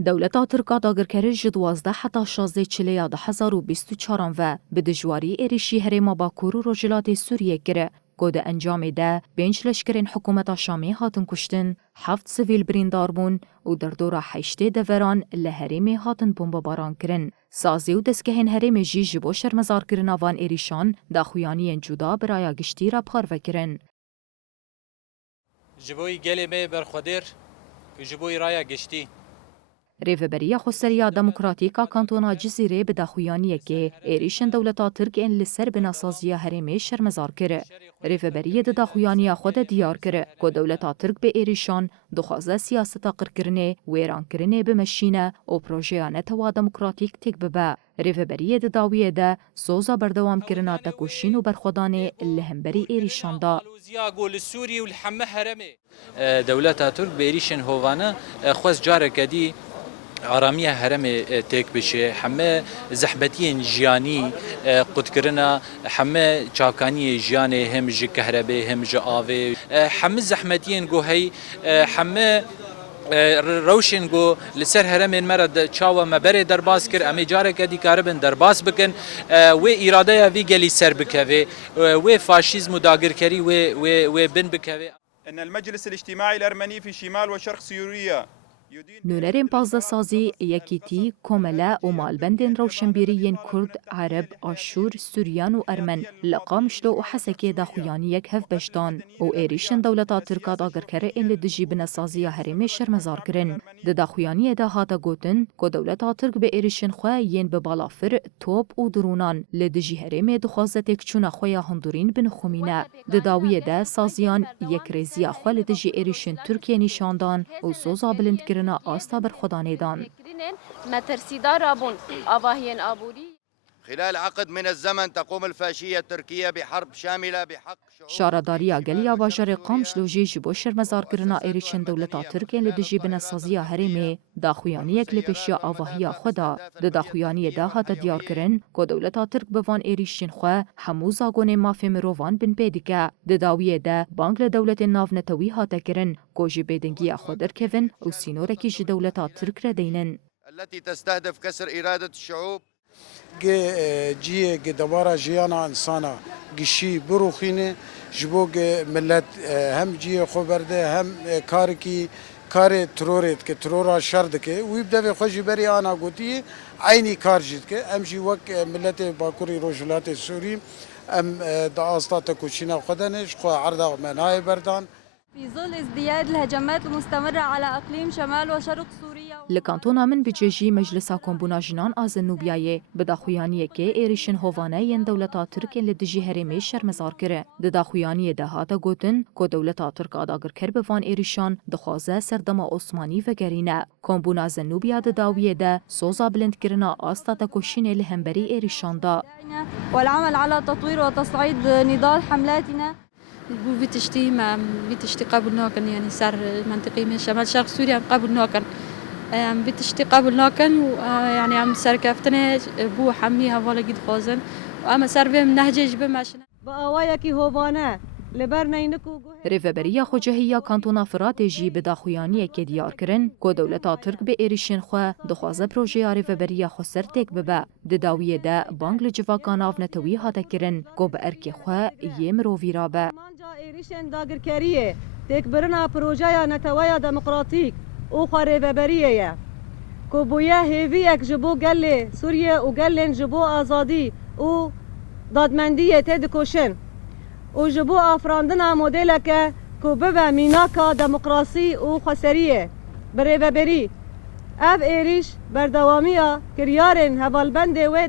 دولتا ترکا داگرکری ji 12 heta 16 çilêya 2024 ve bi dijwarî êrişî herêma Bakur û Rojhilatê Sûriyê kire. Ku di encamê de 5 leşkerên hikûmeta Şamê hatin kuştin, 7 sivîl birîndar bûn û derdora 8 deveran li herêmê hatin bombebaran kirin. Sazî û destgehên herêmê jî ji bo şermezarkirina van êrîşan daxuyaniyên cuda biraya giştî re parve kirin. Ji bo gelê me berxwedêr û ji bo raya giştî. Rêveberiya Xweseriya Demokratîk a Kantona Cizîrê bi daxuyaniyekê êrîşên dewleta Tirk ên li ser binasaziya herêmê şermezar kir. Rêveberiyê di daxuyaniya xwe de diyar kir ku dewleta Tirk bi êrîşan dixwaze siyaseta qirkirinê, wêrankirinê bimeşîne û projeya netewa demokratîk têk bibe. Rêveberiyê di dawiyê de soza berdewamkirina tekoşîn û berxwedanê li hemberî êrîşan da. Dewleta Tirk bi êrîşên hovane xwest careke dî aramiya heremê têk bişe, heme zehmetiyên jiyanî qutkirina, heme çavkaniyê jiyanê hem ji kehrebê hem ji avê, heme zehmetiyên guhey, heme rewşên got li ser heremên me re çawa me berê derbas kir, em ê careke dî karibin derbas bikin, wê îradeya vî gelî ser bikeve, wê faşîzm û dagirkerî wê bin bikeve. إن المجلس الاجتماعي الأرمني في شمال وشرق سوريا Nûnerên pazdesazî, yekîtî, komele û malbendên rewşenbîriyên Kurd, Ereb, Aşûr, Sûriyan û Ermen li Qamişlo û Hesekê daxuyaniyek hev beşdan û êrîşên dewleta Tirka dagirkerê li dijî binasaziya herêmê şermezar kirin. Di daxuyaniyê de hate gotin ku dewleta Tirk bi êrîşên xwe yên bi balafir, top û dronan li dijî herêmê dixwaze têkçûna xwe ya hindurîn binixwimîne. Di dawiyê de saziyan yekrêziya xwe li dijî êrîşên Tirkiyê nîşandan û soza bilindkirin آستا برخودانê dan. خلال عقد من الزمن تقوم الفاشية التركية بحرب شاملة بحق شارداریya geliya bajarê Qamişlo jî ji bo şermezarkirina êrîşên dewleta Tirkiyê li dijî binasaziya herêmê daxuyaniyek li pêşiya avahiya xwe da. Di daxuyaniyê de hate diyarkirin ku dewleta Tirk bi van êrîşên xwe hemû zagonên mafê mirovan bin pê dike. Di dawiyê de bang li dewletên navnetewî hate kirin ku jî bêdingiya xwe derkevin û sînorekî ji dewleta Tirk re deynin. التي تستهدف كسر إرادة الشعوب جیه دوباره جیانا انسانا گشی بروخینه جبو ملت هم جیه خو برده هم کار تروریت که ترورا شرد که ویب دوی خوشی بری آنا گوتی عینی کار جید که ام جی وک ملت باکوری روجلات سوری ام دا آستا تکوشینا خودنش خو عرض منهای بردان في ظل ازدياد الهجمات المستمرة على أقليم شمال وشرق سوريا Li kantona min bicêjî Meclisa Kombûna Jinan a Zenûbiyayê bi daxuyaniyekê êrîşên hovane yên dewleta Tirkên li dijî herêmê şermezar kire. Di daxuyaniyê de hate gotin ku dewleta Tirk a dagirker bi van êrîşan dixwaze serdema Osmanî vegerîne. Kombûna Zenûbiya di dawiyê de soza bilindkirina asta tekoşînê li hemberî êrîşan da. والعمل على تطوير وتصعيد نضال حملاتنا بتشتي قبل نوكن يعني صار منطقي من شمال شرق سوريا قبل نوكن بتشتي قبل نوكن يعني عم صار كفتنا بو حميها ولا جد خوزن واما صار بهم نهجج بماشنا بقواياكي هوبانا لبرنينكو Rêveberiya Xwecehiya Kantona Firatê jî bi daxuyaniyekê diyar kirin ku dewleta Tirk bi êrîşên xwe dixwaze projeya rêveberiya Xweser têk bibe. Di dawiyê de bang li civaka navnetewî hate kirin ku bi erkê xwe yê mirovî rabe. êrîşên dagirkeriyê têkbirina projeya netewaya demokratîk û xwe rêveberiye ye ku bûye hêviyek ji bo gelê Sûriye û gelên ji bo azadî û dadmendiyê tê dikoşin. û ji bo afirandina modeleke ku bibe mînaka demokrasî û xweseriyê bi rêveberî. Ev êrîş berdewamiya kiryarên hevalbendê wê